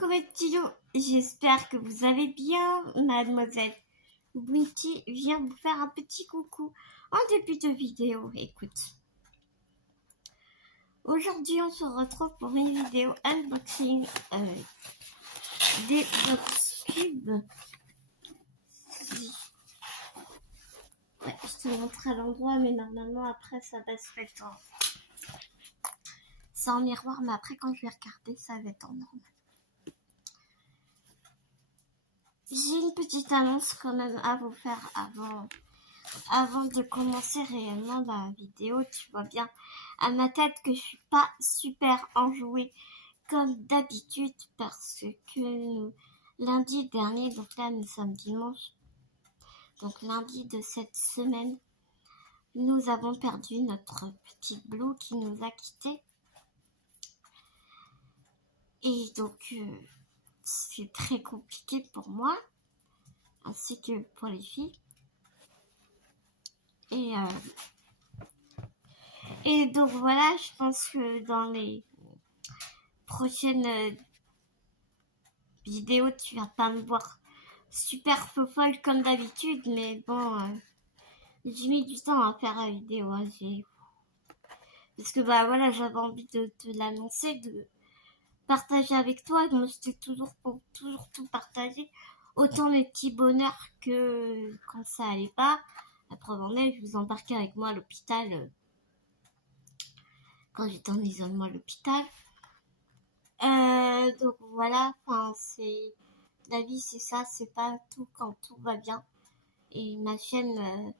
Cocomettillo, j'espère que vous allez bien. Mademoiselle Bounty vient vous faire un petit coucou en début de vidéo. Écoute, aujourd'hui on se retrouve pour une vidéo unboxing des box cubes. Ouais, je te montre à l'endroit, mais normalement après ça va se faire en... C'est en miroir, mais après quand je vais regarder, ça va être en normal. J'ai une petite annonce quand même à vous faire avant de commencer réellement la vidéo. Tu vois bien à ma tête que je suis pas super enjouée comme d'habitude parce que lundi dernier, donc là nous sommes dimanche, donc lundi de cette semaine, nous avons perdu notre petite Blue qui nous a quittés. Et donc c'est très compliqué pour moi ainsi que pour les filles. Et donc voilà, je pense que dans les prochaines vidéos, tu vas pas me voir super folle comme d'habitude, mais bon, j'ai mis du temps à faire la vidéo. Parce que bah voilà, j'avais envie de te l'annoncer, de partager avec toi. Donc c'était toujours pour toujours tout partager. Autant mes petits bonheurs que quand ça allait pas. La preuve en est, je vous embarquais avec moi à l'hôpital quand j'étais en isolement à l'hôpital. Donc voilà, enfin c'est la vie, c'est ça, c'est pas tout quand tout va bien. Et ma chaîne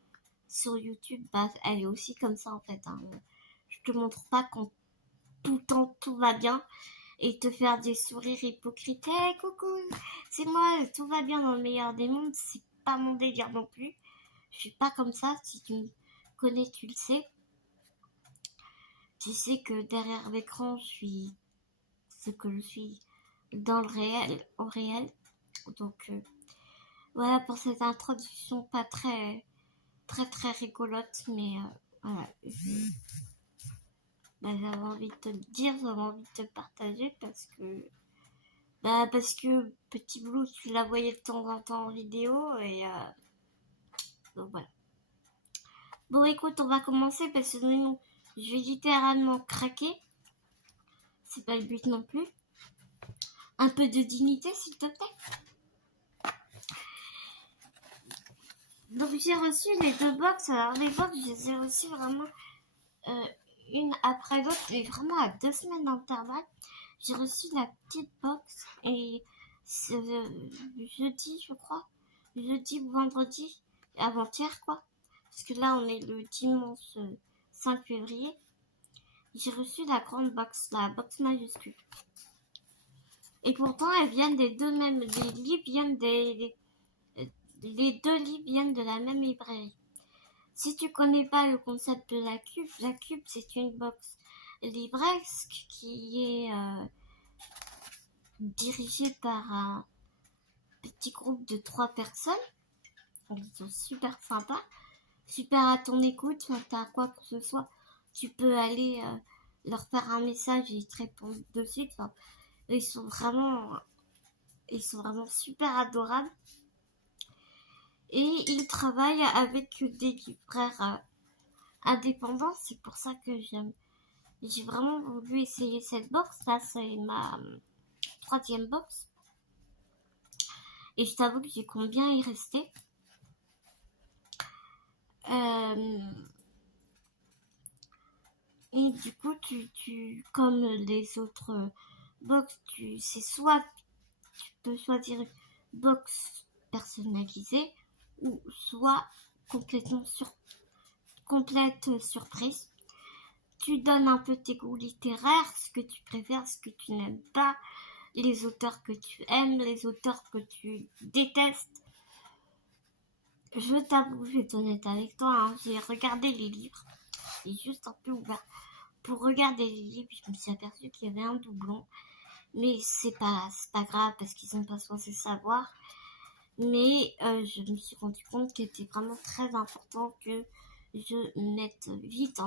sur YouTube, bah, elle est aussi comme ça en fait. Hein. Je te montre pas quand tout le temps tout va bien et te faire des sourires hypocrites. Hey, coucou, c'est moi, tout va bien dans le meilleur des mondes. C'est pas mon délire non plus. Je suis pas comme ça. Si tu me connais, tu le sais. Tu sais que derrière l'écran, je suis ce que je suis dans le réel, au réel. Donc voilà pour cette introduction pas très rigolote, mais voilà. J'avais envie de te le dire, j'avais envie de te le partager parce que Petit Blue, tu la voyais de temps en temps en vidéo et donc voilà. Bon écoute, on va commencer parce que sinon je vais littéralement craquer. C'est pas le but non plus. Un peu de dignité s'il te plaît. Donc j'ai reçu les deux box. Alors les box, je les ai reçues vraiment une après l'autre et vraiment à 2 semaines d'intervalle. J'ai reçu la petite box et jeudi, je crois, jeudi ou vendredi, avant-hier quoi, parce que là on est le dimanche 5 février. J'ai reçu la grande box, la box majuscule. Et pourtant elles viennent des deux mêmes, les livres viennent les deux livres viennent de la même librairie. Si tu connais pas le concept de la cube c'est une box livresque qui est dirigée par un petit groupe de 3 personnes. Ils sont super sympas, super à ton écoute. Quand t'as quoi que ce soit, tu peux aller leur faire un message et ils te répondent de suite. Enfin, ils sont vraiment super adorables. Et ils travaillent avec des libraires indépendants. C'est pour ça que j'ai vraiment voulu essayer cette box. Là, c'est ma 3e box. Et je t'avoue que j'ai combien y rester. Et du coup, tu comme les autres box, c'est soit tu peux choisir une box personnalisée ou soit complète surprise. Tu donnes un peu tes goûts littéraires, ce que tu préfères, ce que tu n'aimes pas, les auteurs que tu aimes, les auteurs que tu détestes. Je t'avoue, je vais être honnête avec toi, hein, j'ai regardé les livres, j'ai juste un peu ouvert pour regarder les livres, je me suis aperçue qu'il y avait un doublon, mais c'est pas grave parce qu'ils sont pas censés savoir. Mais je me suis rendu compte qu'il était vraiment très important que je mette vite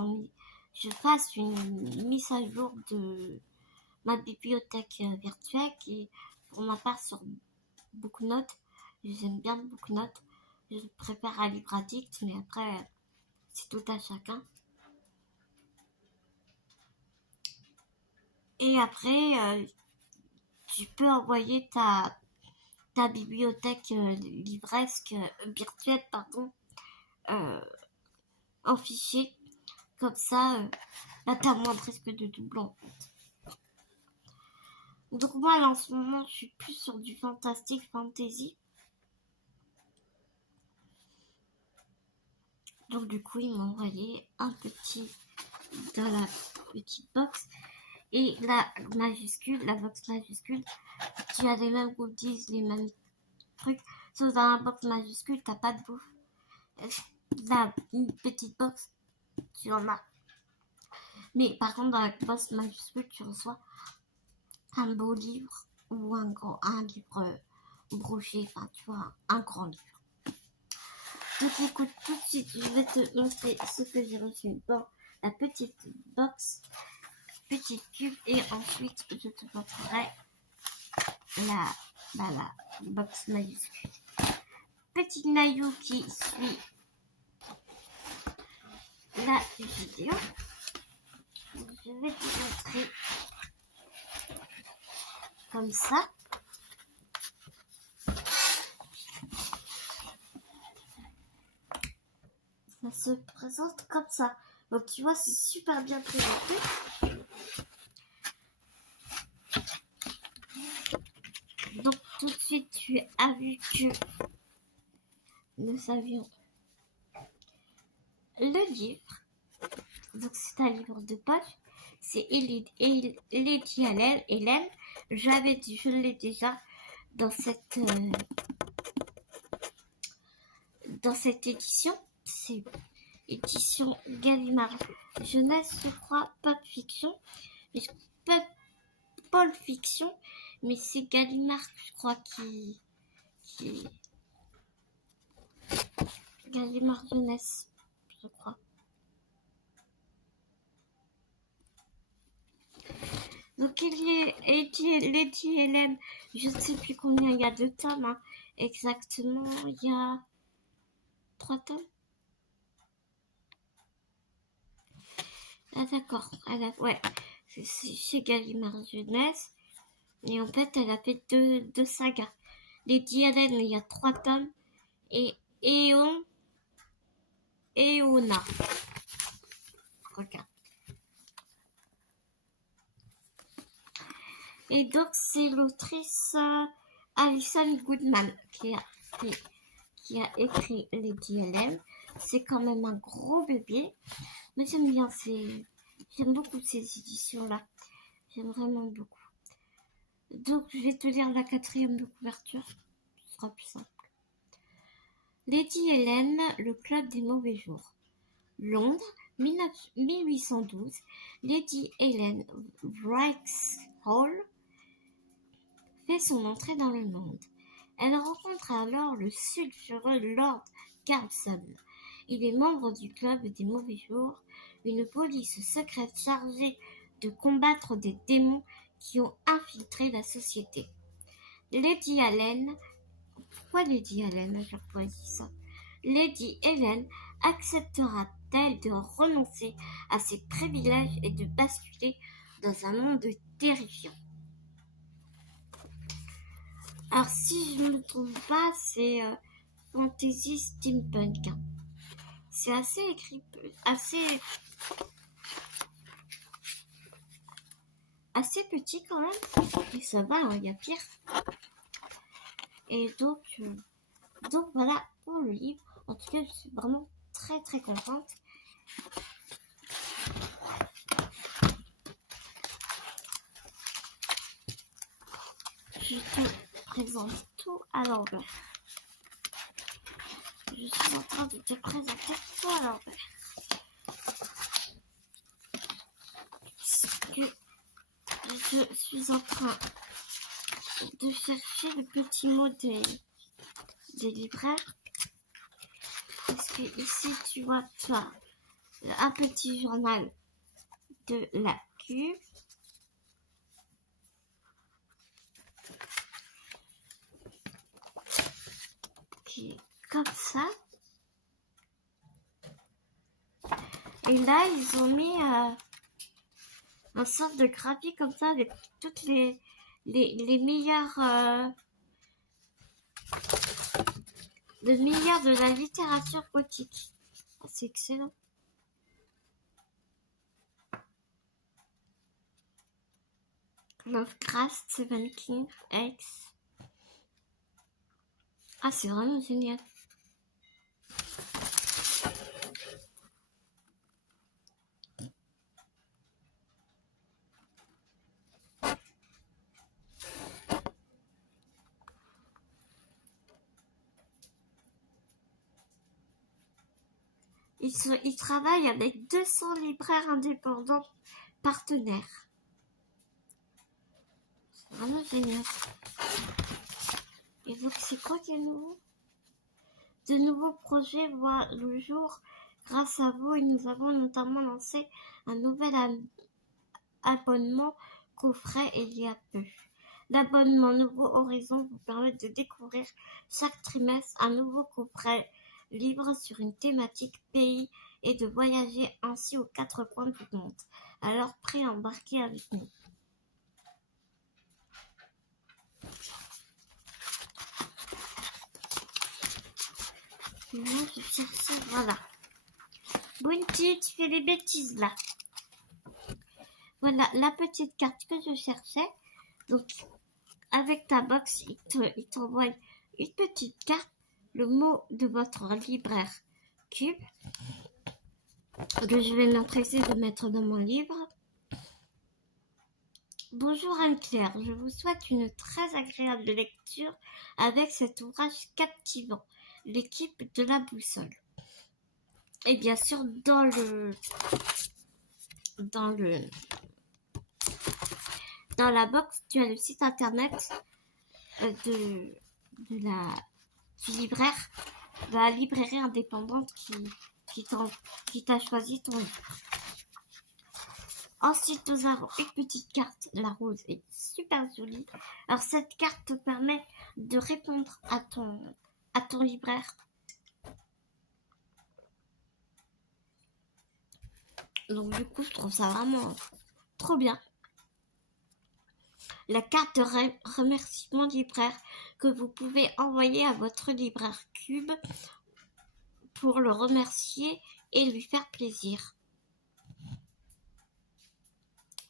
je fasse une mise à jour de ma bibliothèque virtuelle pour ma part sur BookNote. J'aime bien BookNote. Je préfère à LibreAddict, mais après, c'est tout à chacun. Et après, tu peux envoyer ta bibliothèque livresque virtuelle, en fichier. Comme ça, t'as moins de risque de doublon. Donc moi, là, en ce moment, je suis plus sur du fantastique, fantasy. Donc du coup, ils m'ont envoyé un petit dans la petite box. Et la box majuscule, tu as les mêmes goodies, les mêmes trucs. Sauf dans la box majuscule, t'as pas de bouffe. La petite box, tu en as. Mais par contre, dans la box majuscule, tu reçois un beau livre ou un livre broché, enfin tu vois, un grand livre. Donc écoute, tout de suite, je vais te montrer ce que j'ai reçu dans la petite box, petite cube, et ensuite je te montrerai la box majuscule. Petit maillot qui suit la vidéo. Je vais te montrer comme ça. Ça se présente comme ça. Donc tu vois, c'est super bien présenté. Donc tout de suite, tu as vu que nous avions le livre. Donc c'est un livre de poche. C'est Lady Hélène. Je l'ai déjà dans cette édition. C'est édition Gallimard Jeunesse, je crois, Pulp Fiction. Pulp Fiction, mais c'est Gallimard, je crois, qui Gallimard Jeunesse, je crois. Donc Lady Hélène, je ne sais plus combien il y a de tomes, hein. Exactement, il y a 3 tomes. Ah d'accord, ouais, c'est chez Gallimard Jeunesse. Et en fait, elle a fait deux sagas. Lady Hélène, il y a 3 tomes. Et Eona. Regarde. Et donc, c'est l'autrice Alison Goodman qui a écrit Lady Hélène. C'est quand même un gros bébé. Mais j'aime bien j'aime beaucoup ces éditions-là. J'aime vraiment beaucoup. Donc, je vais te lire la 4e de couverture. Ce sera plus simple. Lady Hélène, le club des mauvais jours. Londres, 1812. Lady Hélène Wrexhall fait son entrée dans le monde. Elle rencontre alors le sulfureux Lord Carlson. Il est membre du club des mauvais jours, une police secrète chargée de combattre des démons qui ont infiltré la société. Lady Hélène, pourquoi Lady Hélène, j'ai choisi ça. Lady Hélène acceptera-t-elle de renoncer à ses privilèges et de basculer dans un monde terrifiant? Alors si je ne me trompe pas, c'est fantasy steampunk. C'est assez écrit, assez petit quand même. Et ça va, il y a pire. Et donc voilà pour le livre. En tout cas, je suis vraiment très très contente. Je te présente tout à l'envers. Je suis en train de te présenter tout à l'envers. Je suis en train de chercher le petit mot des libraires. Parce que ici, tu vois, tu as un petit journal de la cube. qui est comme ça. Et là, ils ont mis un sorte de graphique comme ça avec toutes les meilleures de la littérature gothique. Oh, c'est excellent. Lovecraft, Stephen King, X. Ah, c'est vraiment génial. Ils travaillent avec 200 libraires indépendants partenaires. C'est vraiment génial. Et donc, c'est quoi qui est nouveau? De nouveaux projets voient le jour grâce à vous et nous avons notamment lancé un nouvel abonnement coffret il y a peu. L'abonnement Nouveau Horizon vous permet de découvrir chaque trimestre un nouveau coffret libre sur une thématique pays et de voyager ainsi aux 4 coins du monde. Alors prêt à embarquer avec nous. Moi, je cherche, voilà. Bounty, tu fais des bêtises là. Voilà la petite carte que je cherchais. Donc, avec ta box, il t'envoie une petite carte, le mot de votre libraire Cube, que je vais m'empresser de mettre dans mon livre. Bonjour Anne-Claire, je vous souhaite une très agréable lecture avec cet ouvrage captivant, l'équipe de la boussole. Et bien sûr, dans la box, tu as le site internet du libraire, de la librairie indépendante qui t'a choisi ton livre. Ensuite, nous avons une petite carte, la rose est super jolie. Alors, cette carte te permet de répondre à ton libraire. Donc, du coup, je trouve ça vraiment trop bien. La carte de remerciement libraire que vous pouvez envoyer à votre libraire Cube pour le remercier et lui faire plaisir.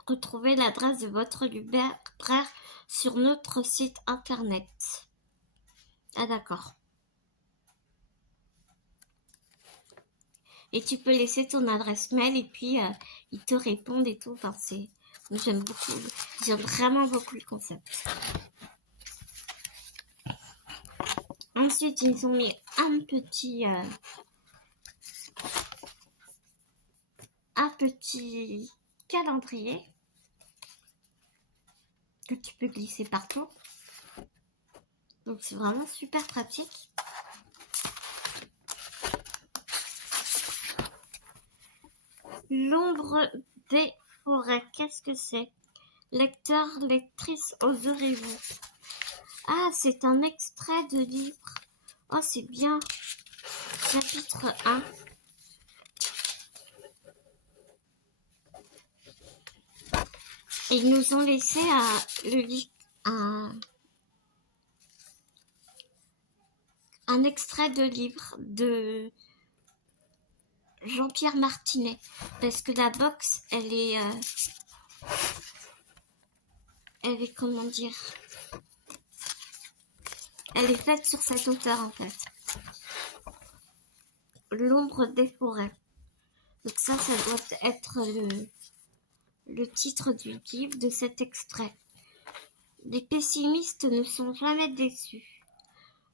Retrouvez l'adresse de votre libraire sur notre site internet. Ah d'accord. Et tu peux laisser ton adresse mail et puis ils te répondent et tout. Enfin, j'aime vraiment beaucoup le concept. Ensuite, ils ont mis un petit calendrier que tu peux glisser partout. Donc c'est vraiment super pratique. L'ombre des forêts, qu'est-ce que c'est? Lecteur, lectrice, oserez-vous? Ah, c'est un extrait de livre. Oh, c'est bien. Chapitre 1. Et ils nous ont laissé un extrait de livre de Jean-Pierre Martinet. Parce que la box, elle est comment dire? Elle est faite sur cet auteur en fait. L'ombre des forêts. Donc ça doit être le titre du livre de cet extrait. Les pessimistes ne sont jamais déçus.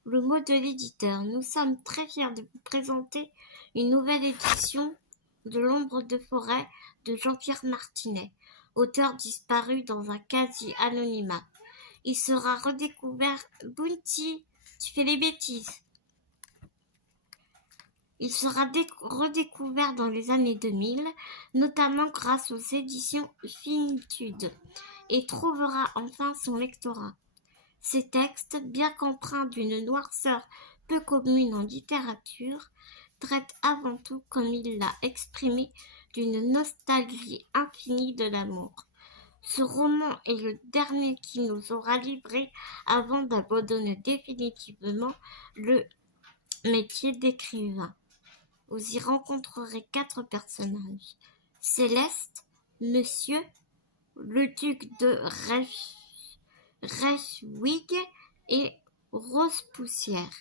Le mot de l'éditeur. Nous sommes très fiers de vous présenter une nouvelle édition de L'ombre de forêt de Jean-Pierre Martinet, auteur disparu dans un quasi-anonymat. Il sera redécouvert. Bounty, tu fais les bêtises. Il sera redécouvert dans les années 2000, notamment grâce aux éditions Finitude, et trouvera enfin son lectorat. Ces textes, bien qu'empreints d'une noirceur peu commune en littérature, traite avant tout, comme il l'a exprimé, d'une nostalgie infinie de l'amour. Ce roman est le dernier qu'il nous aura livré avant d'abandonner définitivement le métier d'écrivain. Vous y rencontrerez 4 personnages. Céleste, Monsieur, le duc de Reichwig et Rose Poussière,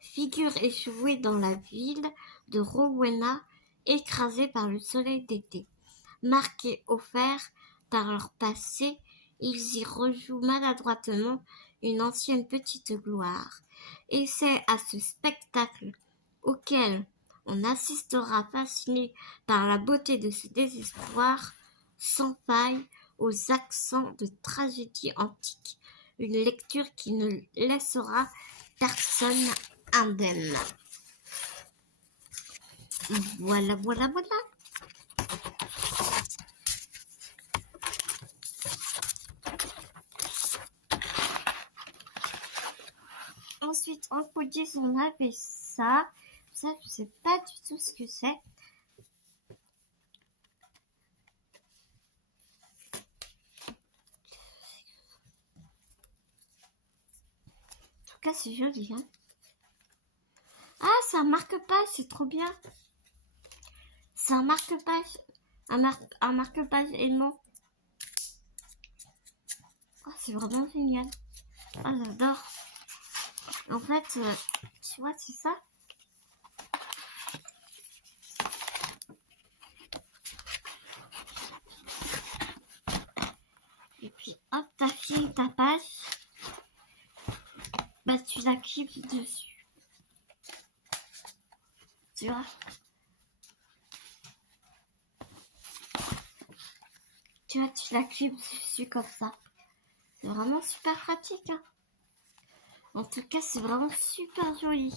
figure échouée dans la ville de Rowena, écrasée par le soleil d'été. Marqués au fer par leur passé, ils y rejouent maladroitement une ancienne petite gloire. Et c'est à ce spectacle auquel on assistera fasciné par la beauté de ce désespoir, sans faille, aux accents de tragédie antique. Une lecture qui ne laissera personne indemne. Voilà. Ensuite, en coulisses, on avait ça. Ça, je sais pas du tout ce que c'est. En tout cas, c'est joli, hein. Ah, c'est un marque-page, c'est trop bien. C'est un marque-page. Un marque-page aimant. Oh, c'est vraiment génial. Oh, j'adore. En fait, tu vois, c'est ça. Et puis, hop, t'as fini ta page. Bah, tu la clips dessus. Tu vois. Tu vois, tu la clips dessus comme ça. C'est vraiment super pratique, hein. En tout cas, c'est vraiment super joli.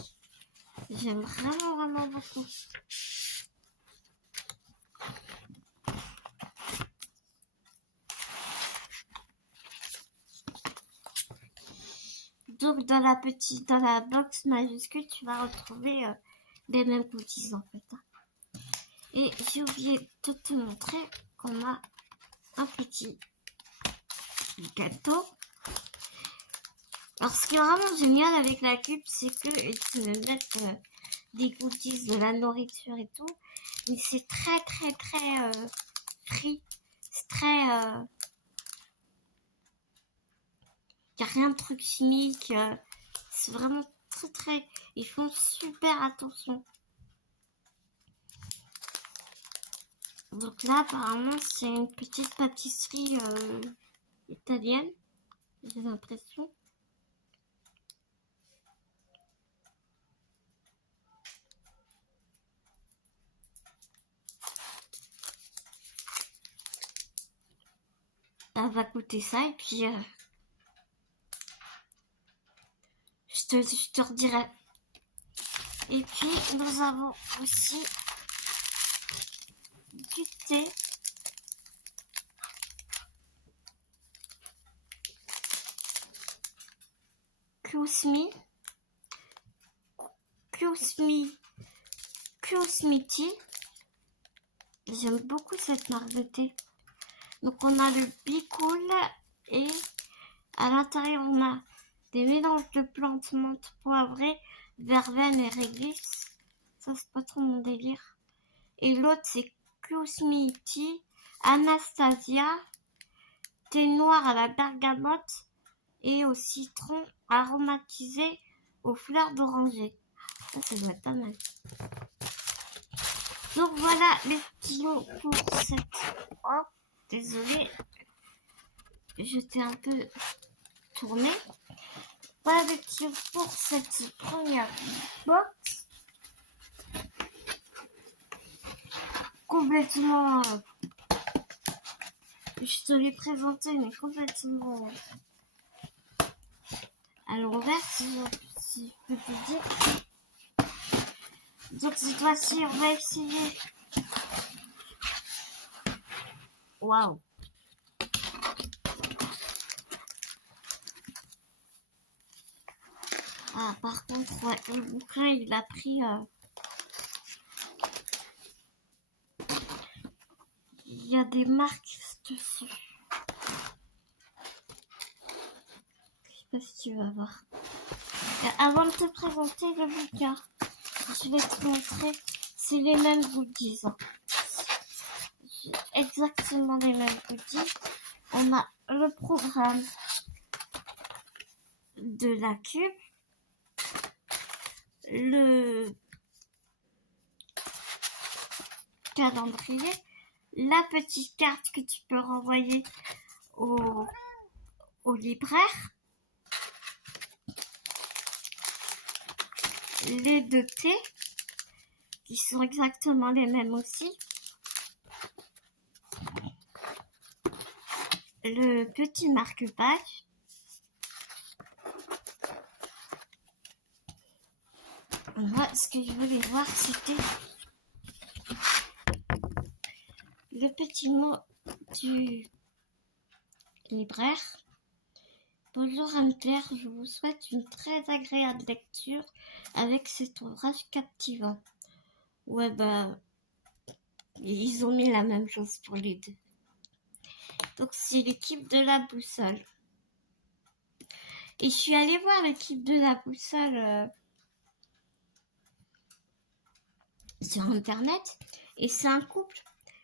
J'aime vraiment beaucoup. Donc, dans la box majuscule, tu vas retrouver les mêmes goodies, en fait, hein. Et j'ai oublié de te montrer qu'on a un petit gâteau. Alors, ce qui est vraiment génial avec la cube, c'est qu'ils te mettent des goodies, de la nourriture et tout. Mais c'est très free. C'est très... y a rien de truc chimique. C'est vraiment très... Ils font super attention. Donc là, apparemment, c'est une petite pâtisserie italienne. J'ai l'impression. Elle va goûter ça et puis je te redirai. Et puis nous avons aussi du thé. Cosme Tea. J'aime beaucoup cette marque de thé. Donc on a le bicool et à l'intérieur on a des mélanges de plantes menthe poivrée, verveine et réglisse. Ça c'est pas trop mon délire. Et l'autre c'est Cosme Tea, Anastasia, thé noir à la bergamote et au citron aromatisé aux fleurs d'oranger. Ça doit être pas mal. Donc voilà les petits mots pour cette... Oh, désolée, je t'ai un peu tourné. Voilà les petits mots pour cette première box. Complètement... je te l'ai présenté, mais complètement à l'envers, si je peux te dire. Donc cette fois-ci, on va essayer. Waouh! Ah, par contre, ouais, le bouquin, il a pris... il y a des marques dessus. Je sais pas si tu vas voir. Et avant de te présenter le bouquin, je vais te montrer, c'est les mêmes goodies. Hein. Exactement les mêmes goodies. On a le programme de la cube, le calendrier, la petite carte que tu peux renvoyer au libraire, les deux thés qui sont exactement les mêmes aussi, le petit marque-page, moi ce que je voulais voir c'était le petit mot du libraire. Bonjour Anne-Claire, je vous souhaite une très agréable lecture avec cet ouvrage captivant. Ouais bah, ils ont mis la même chose pour les deux. Donc c'est l'équipe de la boussole. Et je suis allée voir l'équipe de la boussole sur internet. Et c'est un couple.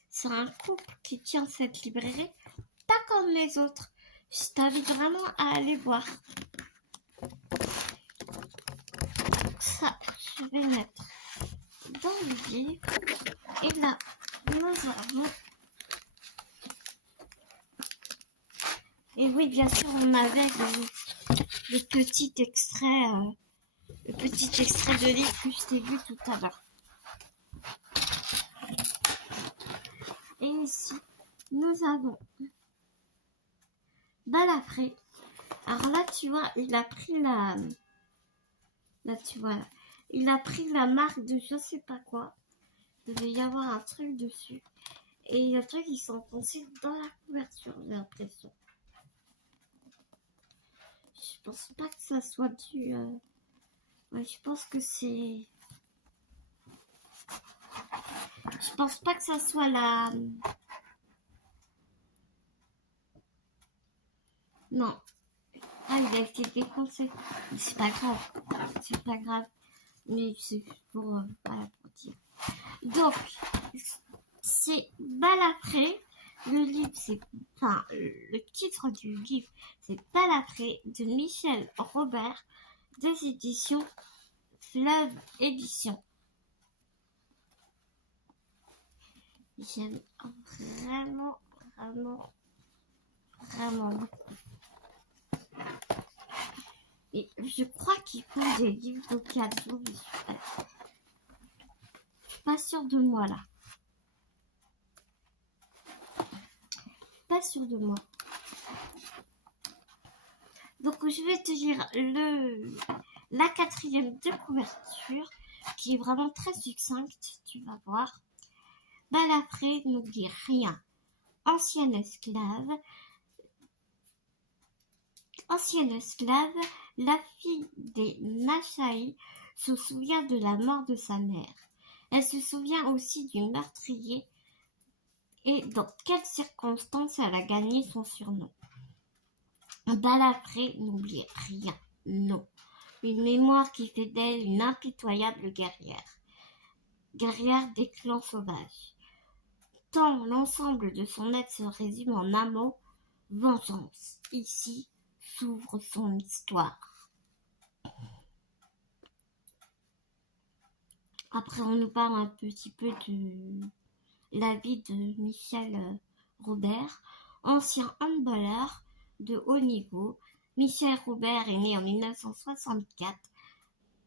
C'est un couple qui tient cette librairie, pas comme les autres. Je t'invite vraiment à aller voir. Ça, je vais mettre dans le livre. Et là, nous avons... Et oui, bien sûr, on avait le petit extrait de livre que je t'ai vu tout à l'heure. Et ici, nous avons Balafré. Alors là, tu vois, il a pris la... Là, tu vois, il a pris la marque de je sais pas quoi. Il devait y avoir un truc dessus. Et le truc, ils sont enfoncés dans la couverture, j'ai l'impression. Je pense pas que ça soit du... Ouais, je pense que c'est... Je pense pas que ça soit la... Non. Ah, il a été déconcé. Mais c'est pas grave. C'est pas grave. Mais c'est pour... voilà, pour dire. Donc, c'est Balafré. Le livre, c'est... Enfin, le titre du livre, c'est Balafré de Michel Robert, des éditions Fleuve Édition. J'aime vraiment, vraiment, vraiment beaucoup. Et je crois qu'il font des livres de cadeaux. Je suis pas sûre de moi là. Pas sûre de moi. Donc je vais te dire la quatrième de couverture qui est vraiment très succincte, tu vas voir. Balafré n'oublie rien. Ancienne esclave, la fille des Machaï se souvient de la mort de sa mère. Elle se souvient aussi du meurtrier et dans quelles circonstances elle a gagné son surnom. Balafré n'oublie rien, non. Une mémoire qui fait d'elle une impitoyable guerrière des clans sauvages. Tant l'ensemble de son être se résume en un mot, vengeance. Ici s'ouvre son histoire. Après, on nous parle un petit peu de la vie de Michel Robert, ancien handballeur de haut niveau. Michel Robert est né en 1964.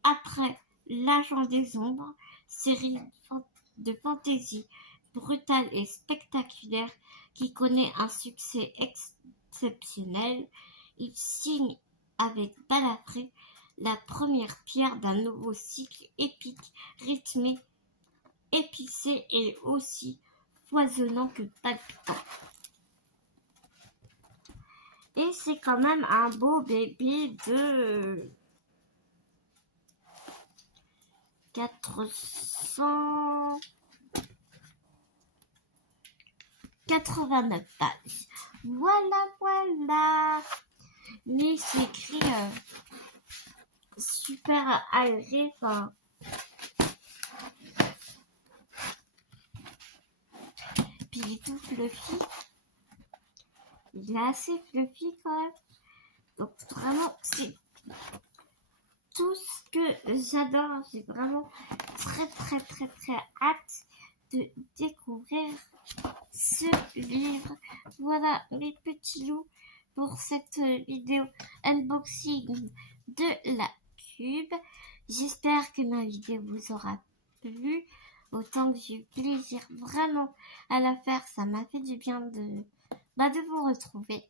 Après L'Agent des Ombres, série de fantasy brutale et spectaculaire qui connaît un succès exceptionnel, il signe avec Balafré la première pierre d'un nouveau cycle épique, rythmé, épicé et aussi foisonnant que palpitant. Et c'est quand même un beau bébé de 489 pages. Voilà. Mais c'est écrit super aéré. Enfin, puis il est tout fluffy. Il est assez fluffy quand même. Donc vraiment, c'est tout ce que j'adore. J'ai vraiment très hâte de découvrir ce livre. Voilà mes petits loups pour cette vidéo unboxing de la Cube. J'espère que ma vidéo vous aura plu autant que j'ai eu plaisir vraiment à la faire. Ça m'a fait du bien de vous retrouver.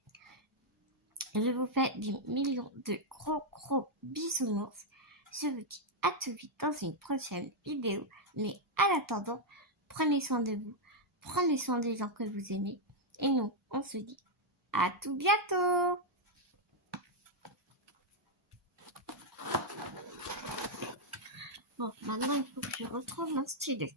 Je vous fais des millions de gros bisounours. Je vous dis à tout vite dans une prochaine vidéo. Mais en attendant, prenez soin de vous, prenez soin des gens que vous aimez. Et nous, on se dit à tout bientôt. Bon, maintenant il faut que je retrouve mon stylet.